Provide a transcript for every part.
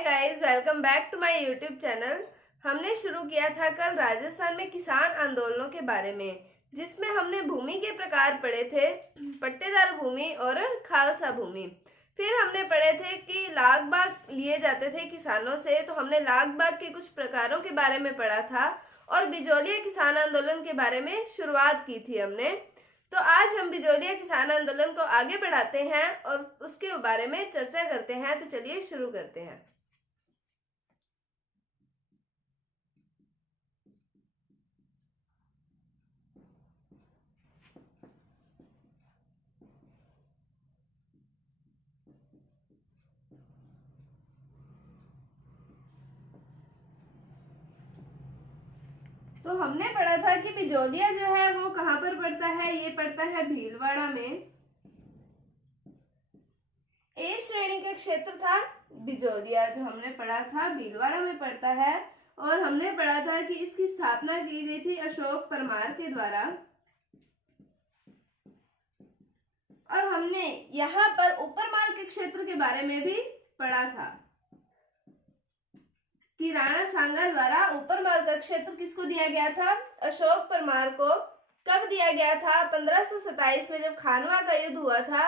Guys, welcome back to my YouTube channel. हमने शुरू किया था कल राजस्थान में किसान आंदोलनों के बारे में, जिसमें हमने भूमि के प्रकार पढ़े थे, पट्टेदार भूमि और खालसा भूमि। फिर हमने पढ़े थे कि लाग बाग लिए जाते थे किसानों से, तो हमने लाग बाग के कुछ प्रकारों के बारे में पढ़ा था और बिजौलिया किसान आंदोलन के बारे में शुरुआत की थी हमने। तो आज हम बिजौलिया किसान आंदोलन को आगे बढ़ाते हैं और उसके बारे में चर्चा करते हैं। तो चलिए शुरू करते हैं। तो हमने पढ़ा था कि बिजौलिया जो है वो कहाँ पर पड़ता है। ये पड़ता है भीलवाड़ा में। ए श्रेणी का क्षेत्र था बिजौलिया, जो हमने पढ़ा था भीलवाड़ा में पड़ता है। और हमने पढ़ा था कि इसकी स्थापना की गई थी अशोक परमार के द्वारा। और हमने यहाँ पर ऊपरमाल के क्षेत्र के बारे में भी पढ़ा था कि राणा सांगा द्वारा ऊपरमाल का क्षेत्र किसको दिया गया था? अशोक परमार को। कब दिया गया था? 1527 में, जब खानवा का युद्ध हुआ था।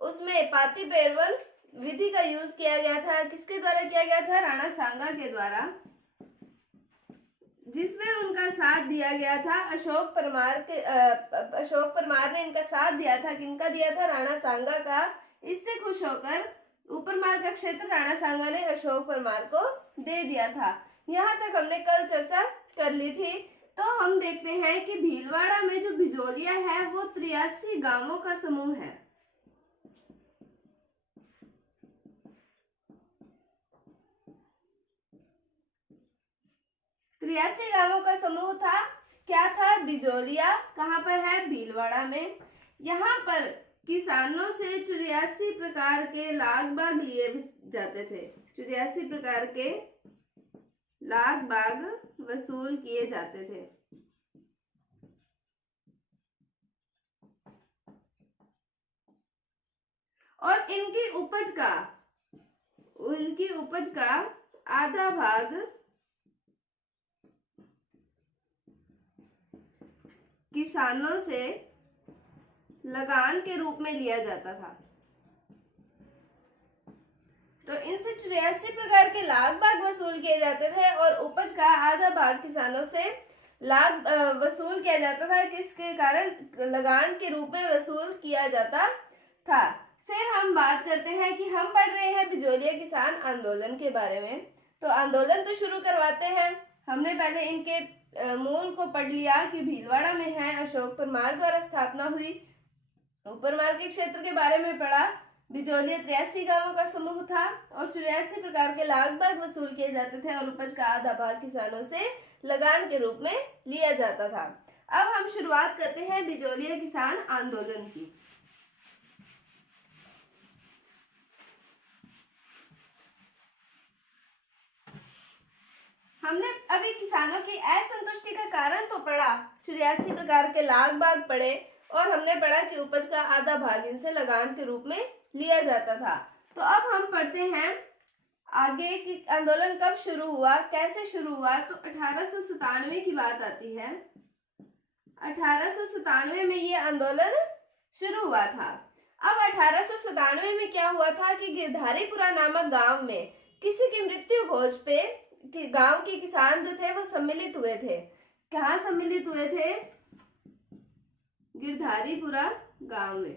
उसमें पाती पेरवल विधि का यूज किया गया था। किसके द्वारा किया गया था? राणा सांगा के द्वारा, जिसमें उनका साथ दिया गया था अशोक परमार ने इनका साथ दिया था। किनका दिया था? राणा सांगा का। इससे खुश होकर ऊपरमाल का क्षेत्र राणा सांगा ने अशोक परमार को दे दिया था। यहाँ तक हमने कल चर्चा कर ली थी। तो हम देखते हैं कि भीलवाड़ा में जो बिजौलिया है वो 83 गांवों का समूह है। त्रियासी गांवों का समूह था। क्या था? बिजौलिया। कहाँ पर है? भीलवाड़ा में। यहाँ पर किसानों से 84 प्रकार के लाग बाग लिए जाते थे। 84 प्रकार के लाग बाग वसूल किए जाते थे। और इनकी उपज का आधा भाग किसानों से लगान के रूप में लिया जाता था। तो इनसे 84 प्रकार के लाग बाग वसूल किए जाते थे और उपज का आधा भाग किसानों से लाग वसूल किया जाता था। किसके कारण? लगान के रूप में वसूल किया जाता था। फिर हम बात करते हैं कि हम पढ़ रहे हैं बिजौलिया किसान आंदोलन के बारे में। तो आंदोलन तो शुरू करवाते हैं। हमने पहले इनके मूल को पढ़ लिया कि भीलवाड़ा में है, अशोक परमार द्वारा स्थापना हुई। ऊपरमाल के क्षेत्र के बारे में पढ़ा। बिजौलिया 83 गांवों का समूह था और 84 प्रकार के लाग बाग वसूल किए जाते थे और उपज का आधा भाग किसानों से लगान के रूप में लिया जाता था। अब हम शुरुआत करते हैं बिजौलिया किसान आंदोलन की। हमने अभी किसानों की असंतुष्टि का कारण तो पढ़ा, 84 प्रकार के लाग बाग पढ़े और हमने पढ़ा कि उपज का आधा भाग इनसे लगान के रूप में लिया जाता था। तो अब हम पढ़ते हैं आगे कि आंदोलन कब शुरू हुआ, कैसे शुरू हुआ। तो 1897 की बात आती है। 1897 में ये आंदोलन शुरू हुआ था। अब 1897 में क्या हुआ था कि गिरधारीपुरा नामक गांव में किसी की मृत्यु भोज पे गांव के किसान जो थे वो सम्मिलित हुए थे। कहाँ सम्मिलित हुए थे? गिरधारीपुरा गांव में।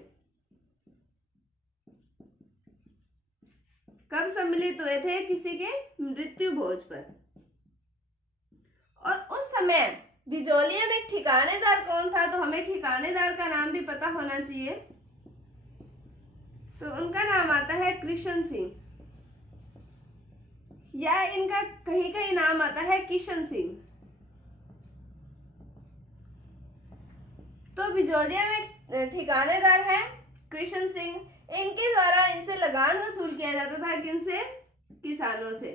कब सम्मिलित हुए थे? किसी के मृत्यु भोज पर। और उस समय बिजौलिया में ठिकानेदार कौन था? तो हमें ठिकानेदार का नाम भी पता होना चाहिए। तो उनका नाम आता है कृष्ण सिंह, या इनका कहीं कहीं नाम आता है किशन सिंह। तो बिजौलिया में ठिकानेदार है कृष्ण सिंह। इनके द्वारा इनसे लगान वसूल किया जाता था। किनसे? किसानों से।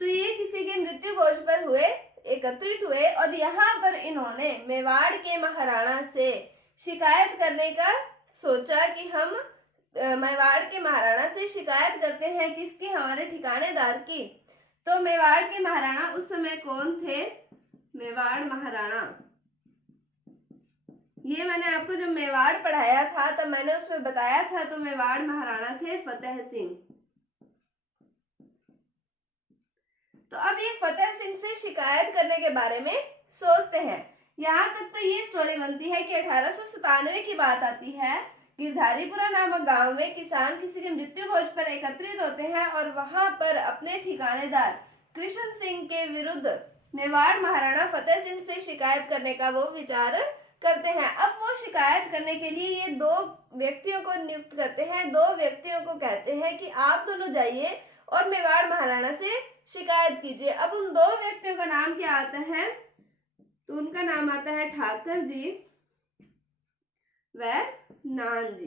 तो ये किसी के मृत्यु भोज पर हुए, एकत्रित हुए और यहाँ पर इन्होंने मेवाड़ के महाराणा से शिकायत करने का सोचा कि हम मेवाड़ के महाराणा से शिकायत करते हैं किसकी, हमारे ठिकानेदार की। तो मेवाड़ के महाराणा उस समय कौन थे, मेवाड़ महाराणा। ये मैंने आपको जब मेवाड़ पढ़ाया था तब मैंने उसमें बताया था, तो मेवाड़ महाराणा थे फतेह सिंह। तो अब ये फतेह सिंह से शिकायत करने के बारे में सोचते हैं। यहाँ तक तो ये स्टोरी बनती है कि 1897 की बात आती है। गिरधारीपुरा नामक गांव में किसान किसी की मृत्यु भोज पर एकत्रित होते हैं और वहां पर अपने ठिकानेदार कृष्ण सिंह के विरुद्ध मेवाड़ महाराणा फतेह सिंह से शिकायत करने का वो विचार करते हैं। अब वो शिकायत करने के लिए ये दो व्यक्तियों को नियुक्त करते हैं। दो व्यक्तियों को कहते हैं कि आप दोनों जाइए और मेवाड़ महाराणा से शिकायत कीजिए। अब उन दो व्यक्तियों का नाम क्या आता है, तो उनका नाम आता है ठाकर जी व नान जी।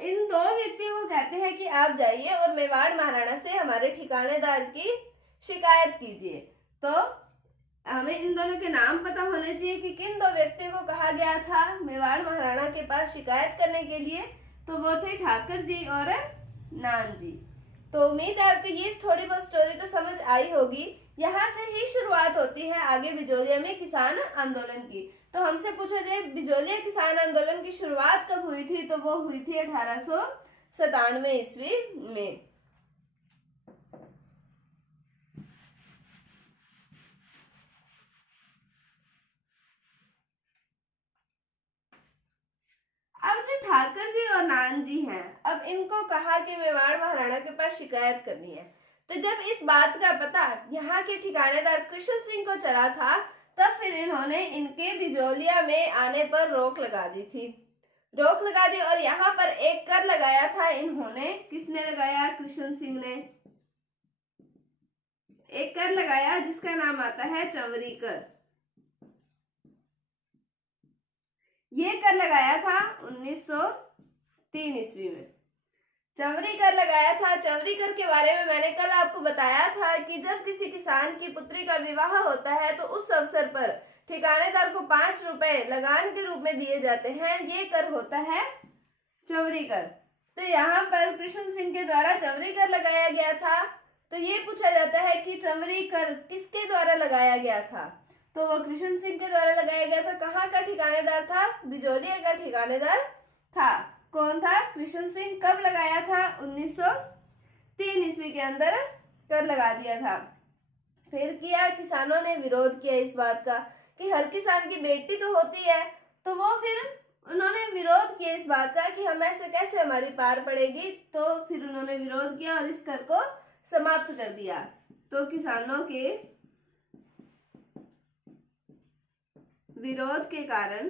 इन दो व्यक्तियों को कहते हैं कि आप जाइए और मेवाड़ महाराणा से हमारे ठिकानेदार की शिकायत कीजिए। तो हमें इन दोनों के नाम पता होने चाहिए कि किन दो व्यक्तियों को कहा गया था मेवाड़ महाराणा के पास शिकायत करने के लिए। तो वो थे ठाकर जी और नान जी। तो उम्मीद है आपको ये थोड़ी बहुत स्टोरी तो समझ आई होगी। यहाँ से ही शुरुआत होती है आगे बिजोलिया में किसान आंदोलन की। तो हमसे पूछा जाए बिजोलिया किसान आंदोलन की शुरुआत कब हुई थी, तो वो हुई थी 1897 ईस्वी में। अब जो ठाकर जी और नान जी हैं, अब इनको कहा कि मेवाड़ महाराणा के पास शिकायत करनी है। तो जब इस बात का पता यहाँ के ठिकानेदार कृष्ण सिंह को चला था, तब फिर इन्होंने इनके बिजोलिया में आने पर रोक लगा दी थी। रोक लगा दी और यहाँ पर एक कर लगाया था इन्होंने। किसने लगाया, कृष्ण सिंह ने एक कर लगाया जिसका नाम आता है चंवरी कर। ये कर लगाया था 1903 ईस्वी में। चंवरी कर लगाया था। चंवरी कर के बारे में मैंने कल आपको बताया था कि जब किसी किसान की पुत्री का विवाह होता है तो उस अवसर पर ठिकानेदार को 5 रुपए लगान के रूप में दिए जाते हैं। ये कर होता है चंवरी कर। तो यहाँ पर कृष्ण सिंह के द्वारा चंवरी कर लगाया गया था। तो ये पूछा जाता है कि चंवरी कर किसके द्वारा लगाया गया था, तो वो कृष्ण सिंह के द्वारा लगाया गया था। कहाँ का ठिकानेदार था, बिजोलिया का ठिकानेदार था। कौन था, कृष्ण सिंह। कब लगाया था, 1903 ईस्वी के अंदर कर लगा दिया था। फिर किया, किसानों ने विरोध किया इस बात का कि हर किसान की बेटी तो होती है। तो वो फिर उन्होंने विरोध किया इस बात का कि हम ऐसे कैसे हमारी पार पड़ेगी। तो फिर उन्होंने विरोध किया और इस कर को समाप्त कर दिया। तो किसानों के विरोध के कारण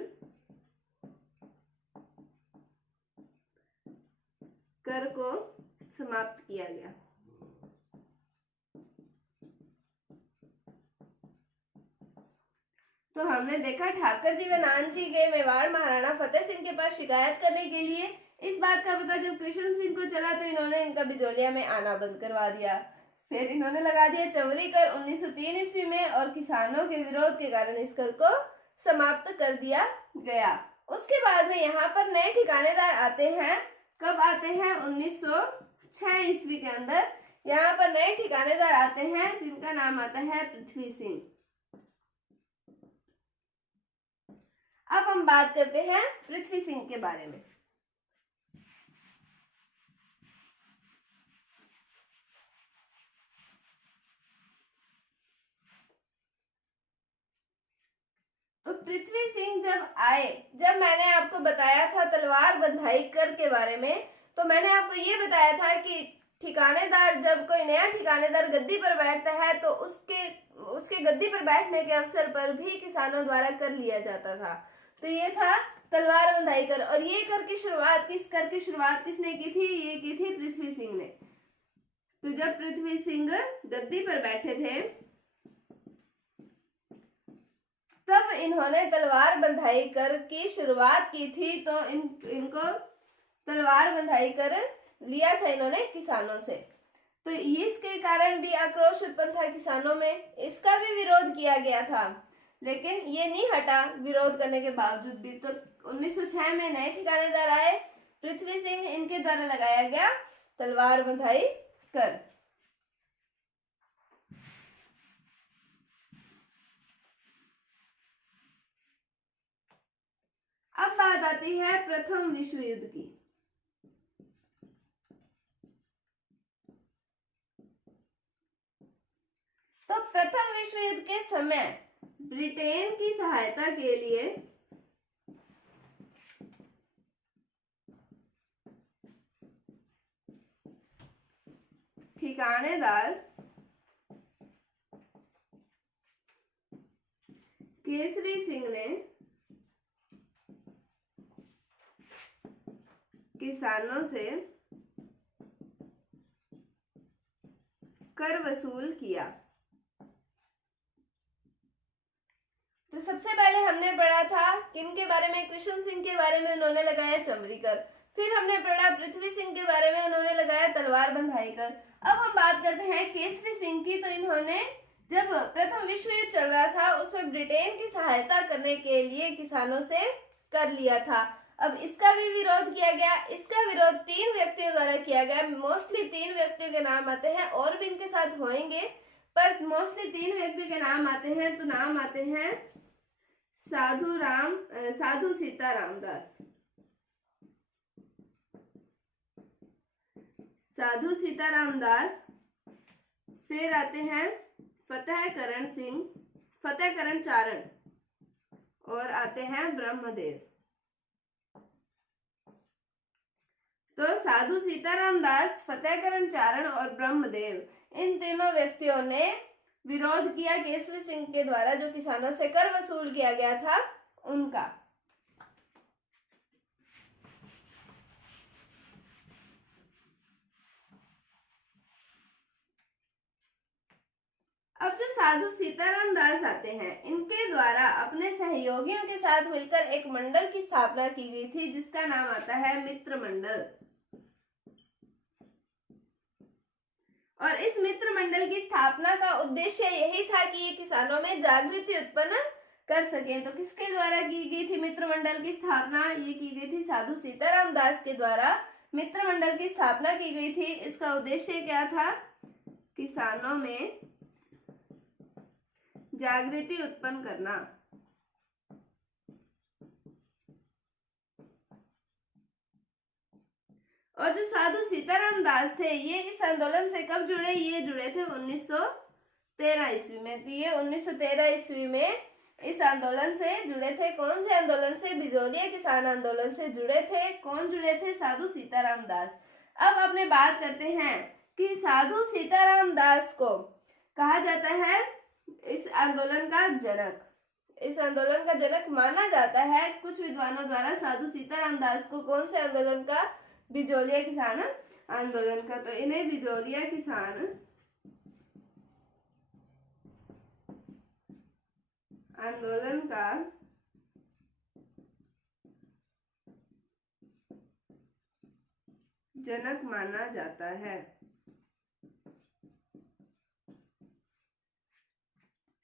कर को समाप्त किया गया। तो हमने देखा ठाकर जी व नान जी गए मेवाड़ महाराणा फतेह सिंह के पास शिकायत करने के लिए। इस बात का पता जब कृष्ण सिंह को चला तो इन्होंने इनका बिजोलिया में आना बंद करवा दिया। फिर इन्होंने लगा दिया चंवरी कर 1903 ईस्वी में और किसानों के विरोध के कारण इस कर को समाप्त कर दिया गया। उसके बाद में यहाँ पर नए ठिकानेदार आते हैं। कब आते हैं, 1906 ईस्वी के अंदर यहाँ पर नए ठिकानेदार आते हैं जिनका नाम आता है पृथ्वी सिंह। अब हम बात करते हैं पृथ्वी सिंह के बारे में। तो पृथ्वी सिंह जब आए, जब मैंने आपको बताया था तलवार बंधाई कर के बारे में, तो मैंने आपको ये बताया था कि ठिकानेदार, जब कोई नया ठिकानेदार गद्दी पर बैठता है तो उसके गद्दी पर बैठने के अवसर पर भी किसानों द्वारा कर लिया जाता था। तो ये था तलवार बंधाई कर। और ये कर की शुरुआत किसने की थी, ये की थी पृथ्वी सिंह ने। तो जब पृथ्वी सिंह गद्दी पर बैठे थे तब इन्होंने तलवार बंधाई कर की शुरुआत की थी। तो इनको तलवार बंधाई कर लिया था इन्होंने किसानों से। तो इसके कारण भी आक्रोश उत्पन्न था किसानों में, इसका भी विरोध किया गया था, लेकिन ये नहीं हटा विरोध करने के बावजूद भी। तो 1906 में नए ठिकानेदार आए, पृथ्वी सिंह, इनके द्वारा लगाया गया तलवार बंधाई कर। अब बात आती है प्रथम विश्व युद्ध की। तो प्रथम विश्व युद्ध के समय ब्रिटेन की सहायता के लिए ठिकानेदार केसरी सिंह ने किसानों से कर वसूल किया। तो सबसे पहले हमने पढ़ा था किनके बारे में, कृष्ण सिंह के बारे में, उन्होंने लगाया चमड़ी कर। फिर हमने पढ़ा पृथ्वी सिंह के बारे में, उन्होंने लगाया तलवार बंधाई कर। अब हम बात करते हैं केसरी सिंह की। तो इन्होंने जब प्रथम विश्व युद्ध चल रहा था उसमें ब्रिटेन की सहायता करने के लिए किसानों से कर लिया था। अब इसका भी विरोध किया गया। इसका विरोध 3 व्यक्तियों द्वारा किया गया। मोस्टली 3 व्यक्तियों के नाम आते हैं, और भी इनके साथ होंगे, पर मोस्टली 3 व्यक्तियों के नाम आते हैं। तो नाम आते हैं साधु सीताराम दास, साधु सीताराम दास, फिर आते हैं फतेहकरण चारण, और आते हैं ब्रह्मदेव। तो साधु सीताराम दास, फतेहकरण चारण और ब्रह्मदेव, इन तीनों व्यक्तियों ने विरोध किया केसरी सिंह के द्वारा जो किसानों से कर वसूल किया गया था उनका। अब जो साधु सीताराम दास आते हैं, इनके द्वारा अपने सहयोगियों के साथ मिलकर एक मंडल की स्थापना की गई थी जिसका नाम आता है मित्र मंडल। और इस मित्र मंडल की स्थापना का उद्देश्य यही था कि ये किसानों में जागृति उत्पन्न कर सकें। तो किसके द्वारा की गई थी मित्र मंडल की स्थापना? ये की गई थी साधु सीताराम दास के द्वारा मित्र मंडल की स्थापना की गई थी। इसका उद्देश्य क्या था? किसानों में जागृति उत्पन्न करना। और जो साधु सीताराम दास थे ये इस आंदोलन से कब जुड़े? ये जुड़े थे 1913 ईस्वी में। तो ये 1913 ईस्वी में इस आंदोलन से जुड़े थे। कौन से आंदोलन से? बिजोलिया किसान आंदोलन से जुड़े थे। कौन जुड़े थे? साधु सीताराम दास। अब अपने बात करते हैं कि साधु सीताराम दास को कहा जाता है इस आंदोलन का जनक। इस आंदोलन का जनक माना जाता है कुछ विद्वानों द्वारा साधु सीताराम दास को। कौन से आंदोलन का? बिजोलिया किसान आंदोलन का। तो इन्हें बिजोलिया किसान आंदोलन का जनक माना जाता है।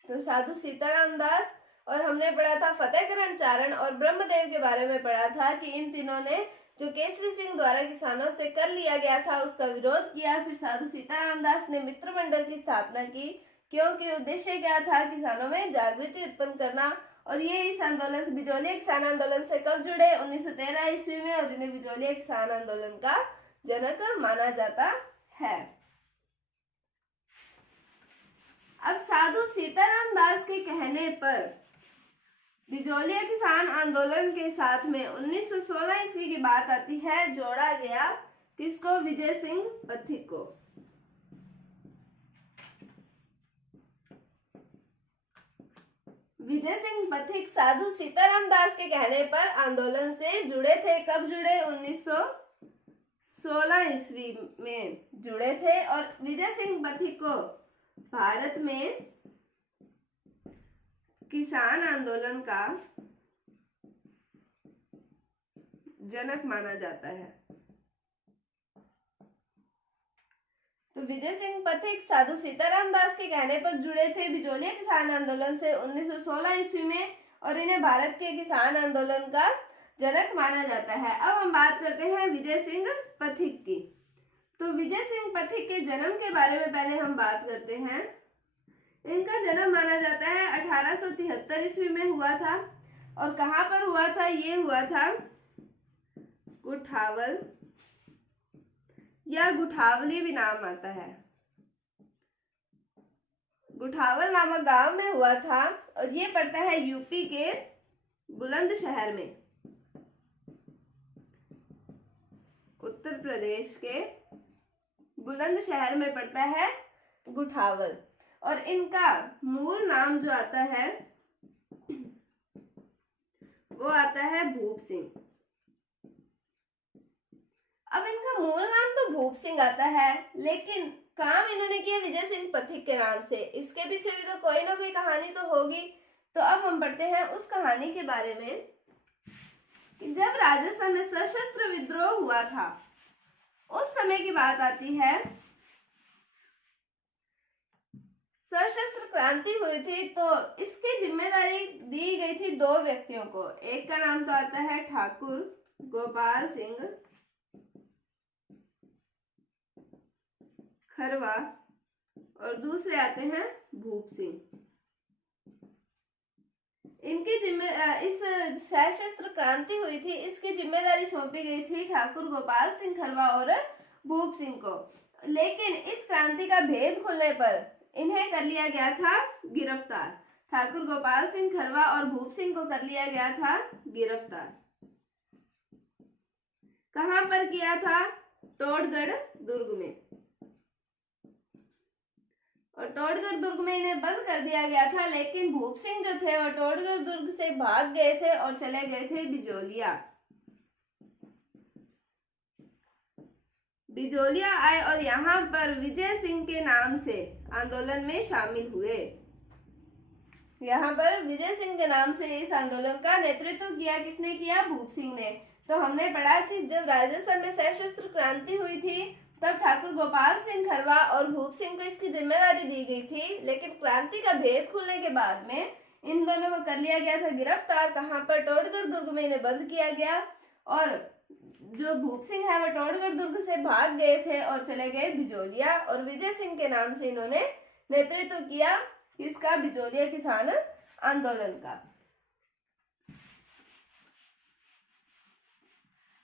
तो साधु सीताराम दास, और हमने पढ़ा था फतेहकरण चारण और ब्रह्मदेव के बारे में पढ़ा था कि इन तीनों ने जो केसरी सिंह द्वारा किसानों से कर लिया गया था उसका विरोध किया। फिर साधु सीताराम दास ने मित्र मंडल की स्थापना की, क्योंकि उद्देश्य क्या था? किसानों में जागृति उत्पन्न करना। और ये इस आंदोलन से, बिजोलिया किसान आंदोलन से कब जुड़े? 1913 ईस्वी में। और इन्हें बिजोलिया किसान आंदोलन का जनक माना जाता है। अब साधु सीताराम दास के कहने पर बिजोलिया किसान आंदोलन के साथ में 1916 ईस्वी की बात आती है, जोड़ा गया किसको? विजय सिंह पथिक को। विजय सिंह पथिक साधु सीताराम दास के कहने पर आंदोलन से जुड़े थे। कब जुड़े? 1916 ईस्वी में जुड़े थे। और विजय सिंह पथिक को भारत में किसान आंदोलन का जनक माना जाता है। तो विजय सिंह पथिक साधु सीताराम दास के कहने पर जुड़े थे बिजोलिया किसान आंदोलन से 1916 ईस्वी में, और इन्हें भारत के किसान आंदोलन का जनक माना जाता है। अब हम बात करते हैं विजय सिंह पथिक की। तो विजय सिंह पथिक के जन्म के बारे में पहले हम बात करते हैं। इनका जन्म माना जाता है 1873 ईस्वी में हुआ था। और कहाँ पर हुआ था? ये हुआ था गुठावल या गुठावली भी नाम आता है। गुठावल नामक गांव में हुआ था और ये पड़ता है यूपी के बुलंदशहर में, उत्तर प्रदेश के बुलंदशहर में पड़ता है गुठावल। और इनका मूल नाम जो आता है वो आता है भूप सिंह। अब इनका मूल नाम तो भूप सिंह आता है, लेकिन काम इन्होंने किया विजय सिंह पथिक के नाम से। इसके पीछे भी तो कोई ना कोई कहानी तो होगी। तो अब हम पढ़ते हैं उस कहानी के बारे में कि जब राजस्थान में सशस्त्र विद्रोह हुआ था, उस समय की बात आती है। सशस्त्र क्रांति हुई थी तो इसकी जिम्मेदारी दी गई थी दो व्यक्तियों को। एक का नाम तो आता है ठाकुर गोपाल सिंह खरवा और दूसरे आते हैं भूप सिंह। इनकी इस सशस्त्र क्रांति हुई थी, इसकी जिम्मेदारी सौंपी गई थी ठाकुर गोपाल सिंह खरवा और भूप सिंह को। लेकिन इस क्रांति का भेद खुलने पर इन्हें कर लिया गया था गिरफ्तार। ठाकुर गोपाल सिंह खरवा और भूप सिंह को कर लिया गया था गिरफ्तार। कहां पर किया था? टोडगढ़ दुर्ग में। और टोडगढ़ दुर्ग में इन्हें बंद कर दिया गया था। लेकिन भूप सिंह जो थे वो टोडगढ़ दुर्ग से भाग गए थे और चले गए थे बिजोलिया। बिजोलिया आए और यहाँ पर विजय सिंह के नाम से आंदोलन में शामिल हुए। यहाँ पर विजय सिंह के नाम से इस आंदोलन का नेतृत्व किया। किसने किया? भूप सिंह ने। तो हमने पढ़ा कि जब राजस्थान में सशस्त्र क्रांति हुई थी तब ठाकुर गोपाल सिंह खरवा और भूप सिंह को इसकी जिम्मेदारी दी गई थी। लेकिन क्रांति का भेद खुलने के बाद में इन दोनों को कर लिया गया था गिरफ्तार। कहाँ पर? टोडगढ़ दुर्ग में इन्हें बंद किया गया। और जो भूप सिंह है वो टोडगढ़ दुर्ग से भाग गए थे और चले गए बिजोलिया। और विजय सिंह के नाम से इन्होंने नेतृत्व किया किसका? बिजोलिया किसान आंदोलन का।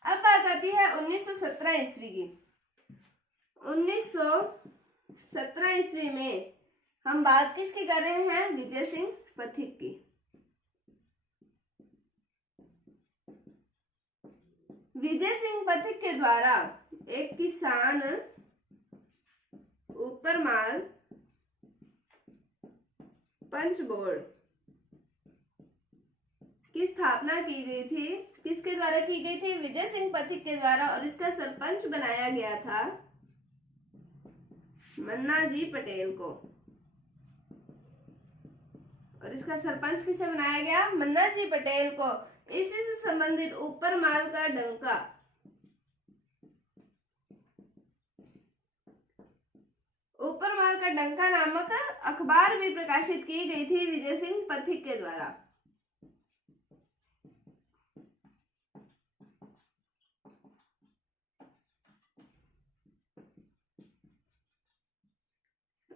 अब बात आती है 1917 ईस्वी की। 1917 ईस्वी में हम बात किसकी कर रहे हैं? विजय सिंह पथिक की। विजय सिंह पथिक के द्वारा एक किसान ऊपरमाल पंच बोर्ड की स्थापना की गई थी। किसके द्वारा की गई थी? विजय सिंह पथिक के द्वारा। और इसका सरपंच बनाया गया था मन्ना जी पटेल को। और इसका सरपंच किसे बनाया गया? मन्ना जी पटेल को। इसी से संबंधित ऊपरमाल का डंका ऊपरमाल का डंका नामक अखबार भी प्रकाशित की गई थी विजय सिंह पथिक के द्वारा।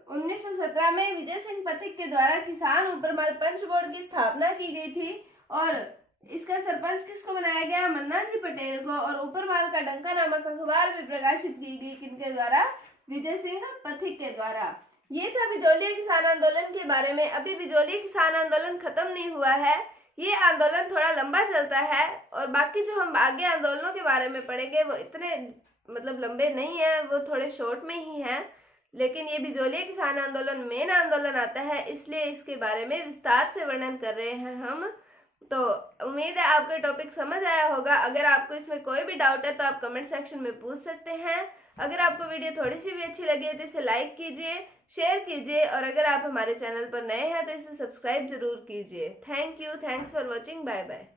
1917 में विजय सिंह पथिक के द्वारा किसान ऊपरमाल पंच बोर्ड की स्थापना की गई थी। और इसका सरपंच किसको बनाया गया? मन्ना जी पटेल को। और ऊपरमाल का डंका नामक अखबार भी प्रकाशित की गई किनके द्वारा? विजय सिंह पथिक के द्वारा। ये था बिजोलिया किसान आंदोलन के बारे में। अभी बिजोलिया किसान आंदोलन खत्म नहीं हुआ है, ये आंदोलन थोड़ा लंबा चलता है। और बाकी जो हम आगे आंदोलनों के बारे में पढ़ेंगे वो इतने लंबे नहीं है, वो थोड़े शॉर्ट में ही हैं। लेकिन ये बिजोलिया किसान आंदोलन मेन आंदोलन आता है, इसलिए इसके बारे में विस्तार से वर्णन कर रहे हैं हम। तो उम्मीद है आपको टॉपिक समझ आया होगा। अगर आपको इसमें कोई भी डाउट है तो आप कमेंट सेक्शन में पूछ सकते हैं। अगर आपको वीडियो थोड़ी सी भी अच्छी लगी है तो इसे लाइक कीजिए, शेयर कीजिए। और अगर आप हमारे चैनल पर नए हैं तो इसे सब्सक्राइब जरूर कीजिए। Thank you, thanks for watching, bye bye.